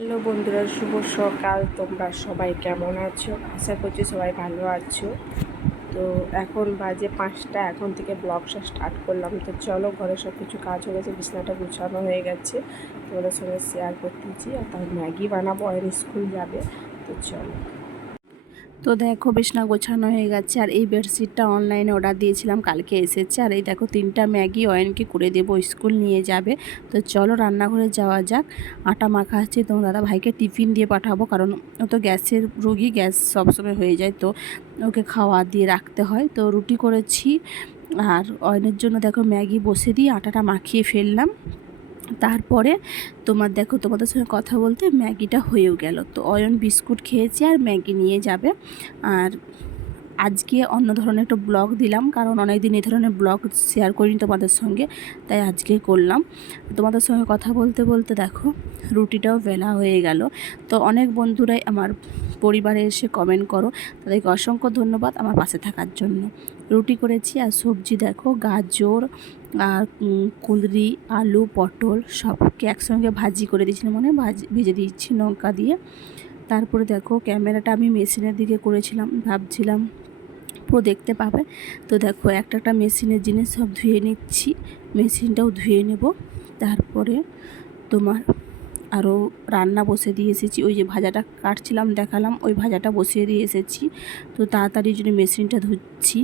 Hello বন্ধুরা, শুভ সকাল। তোমরা সবাই কেমন আছো? আশা করছি সবাই ভালো আছো। তো এখন বাজে পাঁচটা, এখন থেকে ব্লগটা স্টার্ট করলাম। তো চলো, ঘরে সব কিছু কাজ হয়ে গেছে, বিছানাটা গুছানো হয়ে গেছে। তোমাদের সঙ্গে শেয়ার করতেছি আর তার ম্যাগি বানাবো, আর স্কুল যাবে। তো চলো। তো দেখো বিছনা গোছানো হয়ে গেছে আর এই বেডশিটটা অনলাইনে অর্ডার দিয়েছিলাম, কালকে এসেছে। আর এই দেখো তিনটা ম্যাগি অয়েনকে করে দেবো, স্কুল নিয়ে যাবে। তো চলো রান্নাঘরে যাওয়া যাক। আটা মাখা আছে তোমার দাদা ভাইকে টিফিন দিয়ে পাঠাবো, কারণ ও তো গ্যাসের রুগী, গ্যাস সবসময় হয়ে যায়, তো ওকে খাওয়া দিয়ে রাখতে হয়। তো রুটি করেছি আর অয়েনের জন্য দেখো ম্যাগি বসে দিয়ে আটাটা মাখিয়ে ফেললাম। তারপরে তোমার দেখো তোমাদের সঙ্গে কথা বলতে ম্যাগিটা হয়েও গেল। তো অয়ন বিস্কুট খেয়েছে আর ম্যাগি নিয়ে যাবে। আর আজকে অন্য ধরনের একটা ব্লগ দিলাম, কারণ অনেক দিন এই ধরনের ব্লগ শেয়ার করিনি তোমাদের সঙ্গে, তাই আজকে করলাম। তোমাদের সঙ্গে কথা বলতে বলতে দেখো, রুটিটাও বেলা হয়ে গেল। তো অনেক বন্ধুরাই আমার পরিবারে এসে কমেন্ট করো, তাদেরকে অসংখ্য ধন্যবাদ আমার পাশে থাকার জন্য। রুটি করেছি আর সবজি দেখো, গাজর আর কুঁদরি, আলু, পটল সবকে একসঙ্গে ভাজি করে দিয়েছিলাম মানে ভাজি, ভেজে দিয়েছি লঙ্কা দিয়ে। তারপরে দেখো, ক্যামেরাটা আমি মেশিনের দিকে করেছিলাম, ভাবছিলাম পুরো দেখতে পাবে। তো দেখো একটা একটা মেশিনের জিনিস সব ধুয়ে নিচ্ছি। মেশিনটাও ধুয়ে নেব। তারপরে তোমার আরও রান্না বসে দিয়ে এসেছি। ওই যে ভাজাটা কাটছিলাম, দেখালাম, ওই ভাজাটা বসিয়ে দিয়ে এসেছি। তো তাড়াতাড়ি জন্য মেশিনটা ধুচ্ছি,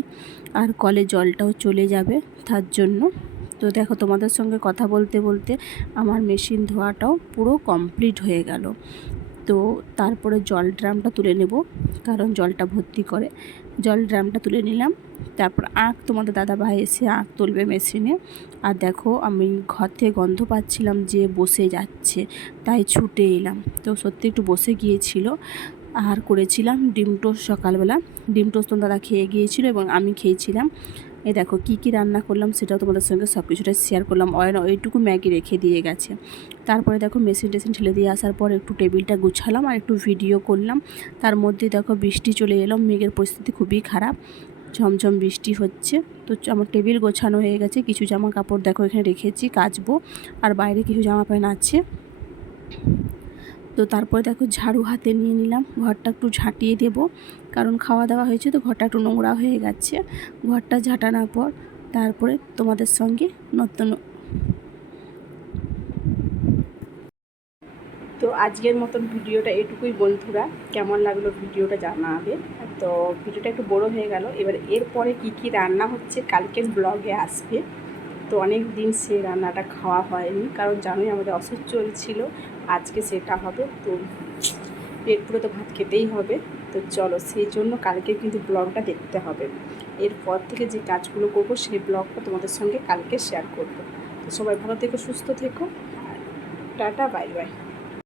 আর কলে জলটাও চলে যাবে তার জন্য। তো দেখো, তোমাদের সঙ্গে কথা বলতে বলতে আমার মেশিন ধোয়াটাও পুরো কমপ্লিট হয়ে গেল। তো তারপরে জল ড্রামটা তুলে নেব, কারণ জলটা ভর্তি করে। জল ড্রামটা তুলে নিলাম, তারপর আঁক তোমাদের দাদা ভাই এসে আঁক তুলবে মেশিনে। আর দেখো, আমি ঘর থেকে গন্ধ পাচ্ছিলাম যে বসে যাচ্ছে, তাই ছুটে এলাম। তো সত্যি একটু বসে গিয়েছিল, আর করেছিলাম ডিম টোস্ট সকালবেলা। ডিম টোস্ট দাদা খেয়ে গিয়েছিল এবং আমি খেয়েছিলাম। এই দেখো কী কী রান্না করলাম সেটাও তোমাদের সঙ্গে সব কিছুটা শেয়ার করলাম। অয়ন ওইটুকু ম্যাগি রেখে দিয়ে গেছে। তারপরে দেখো মেশিন টেশিন ঠেলে দিয়ে আসার পর একটু টেবিলটা গুছালাম আর একটু ভিডিও করলাম। তার মধ্যে দেখো বৃষ্টি চলে এলো, মেঘের পরিস্থিতি খুবই খারাপ। ঝমঝম বৃষ্টি হচ্ছে। তো আমার টেবিল গোছানো হয়ে গেছে। কিছু জামা কাপড় দেখো এখানে রেখেছি, কাচবো। আর বাইরে কিছু জামা প্যান্ট আছে। তো তারপরে দেখো ঝাড়ু হাতে নিয়ে নিলাম। ঘরটা একটু ঝাঁটিয়ে দেব, কারণ খাওয়া দাওয়া হয়েছে তো ঘরটা একটু নোংরা হয়ে গেছে। ঘরটা ঝাঁটানোর পর তারপরে তোমাদের সঙ্গে নতুন তো আজকের মতন ভিডিওটা এটুকুই বন্ধুরা। কেমন লাগল ভিডিওটা জানাবে। তো ভিডিওটা একটু বড় হয়ে গেল। এবার এরপরে কি কি রান্না হচ্ছে কালকের ব্লগে আসবে। তো অনেক দিন সে রান্নাটা খাওয়া হয়নি। কারণ জানোই আমাদের অসুস্থ চলছিল, আজকে সেটা হবে, তো পেট পুরো তো ভাত খেতেই হবে। তো চলো, সেই জন্য কালকে কিন্তু ব্লগটা দেখতে হবে। এরপর থেকে যে কাজগুলো করব, সেই ব্লগটা তোমাদের সঙ্গে কালকে শেয়ার করব। তো সবাই ভালো থেকো, সুস্থ থেকো টাটা বাই বাই